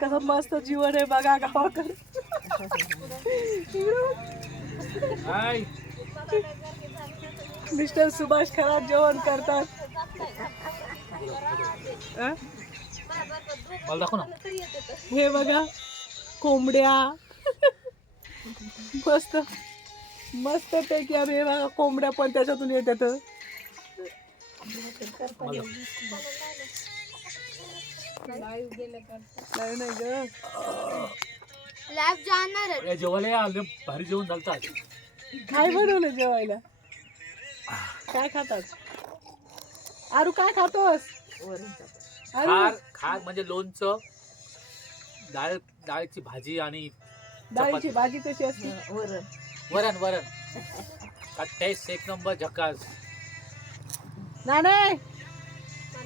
कसं मस्त जीवन आहे बघा गावाकडे. मिस्टर सुभाष खराब जेवण करतात. हे बघा कोंबड्या मस्त मस्त पैकी आम्ही हे बघा कोंबड्या पण त्याच्यातून येतात. नाही ग लॅब जाणार जेवायला भारी जेवण चालतात. काय बनवलं जेवायला? काय खातात? आरू काय खातोस? खार खार म्हणजे लोणचं, डाळीची भाजी आणि डाळीची भाजी कशी असते? वरण वरण का टेस्ट एक नंबर झकास. नाही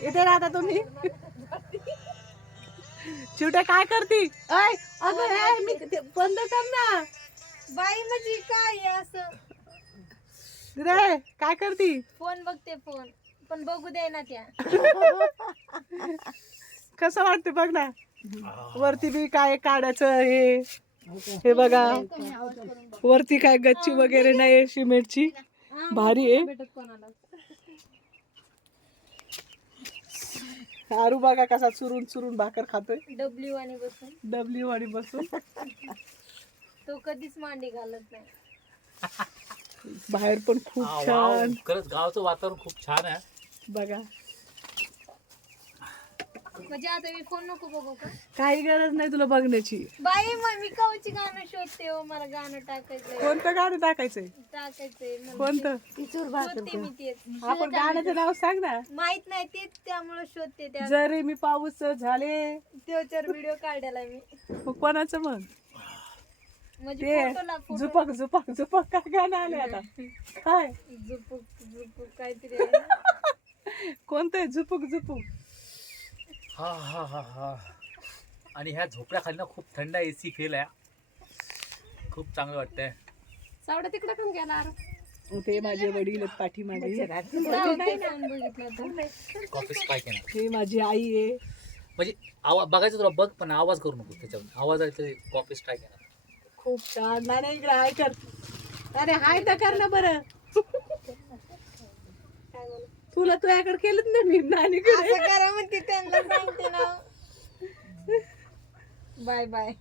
इथे राहता तुम्ही? चिवट्या काय करती? ऐ अगं हे मी बंद कर ना बाई. म्हणजे काय असं रे काय करती? फोन बघते फोन पण बघू दे ना त्या. कसं वाटते बघ ना वरती बी काय काढायचं हे बघा वरती काय गच्ची वगैरे नाही सिमेंटची भारी आहे. आरू बघा कसा चुरून चुरून भाकर खातोय. डब्ल्यू आणि बसून तो कधीच मांडी घालत नाही. बाहेर पण खूप वाव, छान खरंच गावचं वातावरण खूप छान आहे बघा. म्हणजे आता मी फोन नको बघू का? काही गरज नाही तुला बघण्याची. बाई मग मी कवची गाणं शोधते हो. मला गाणं टाकायचंय कोणतं गाणं टाकायचंय? कोणतं? शोधते मी तेच. आपण गाण्याचं नाव सांग ना. माहित नाही तेच त्यामुळे शोधते त्या. जरी मी पाऊस झाले त्याच्यावर व्हिडिओ काढायला मी. मग कोणाचं मग? म्हणजे ते फोटोला फोटो झुपक झुपक झुपक काय गाणं आले आता? काय झुपूक झुपूक काहीतरी आहे. कोणतं आहे? झुपुक झुपुक. हा हा हा हा. आणि ह्या झोपड्याखाली ना खूप थंड एसी फेल आहे. खूप चांगलं वाटतंय. सावडा तिकडे पण गेला. ते माझे वडील आहेत पाठीमागे. कॉफी स्पाइक आहे ना. हे माझी आई आहे. म्हणजे आवाज बघायचं तुला बघ पण आवाज करू नको त्याच्यावर. आवाज आहे कॉफी स्ट्राईक आहे ना. खूप छान. नाही इकडे हाय कर. अरे हाय तर कर ना बरं. तुला तुझ्याकडे केलंच ना मी नानीकडे. करा म्हणते त्यांना सांगते ना. Bye bye.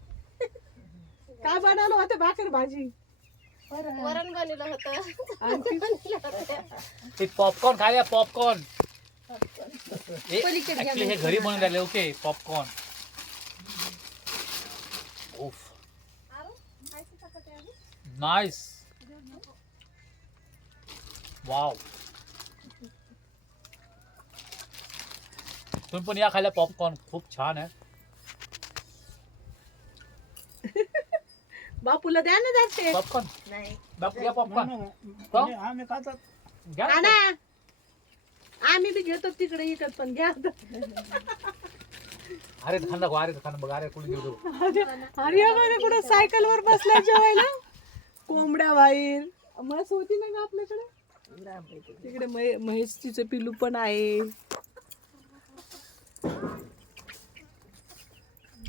काय बनवलं होतं? भाकर भाजी वरण घालेलं होतं. आणखी ते पॉपकॉर्न खाया पॉपकॉर्न. पलीकडे घ्या. हे घरी बनवून राहिले. Okay popcorn. ओफ नाईस. वाव. तुम्ही पण या खायला पॉपकॉर्न खूप छान आहे. बापूला द्या ना जाते. पॉपकॉर्न नाही बापू घ्या पॉपकॉर्न. आम्ही खातात. घ्या ना आम्ही बी घेतो तिकडे इकत पण घ्या. अरे खाना अरे खाना बघ. अरे कोणी घेऊ. अरे बघा कुठं सायकल वर बसला जेवायला. कोंबड्या बाहेर म्हस होती ना ग आपल्याकडे. तिकडे म्हैस तिचं पिलू पण आहे.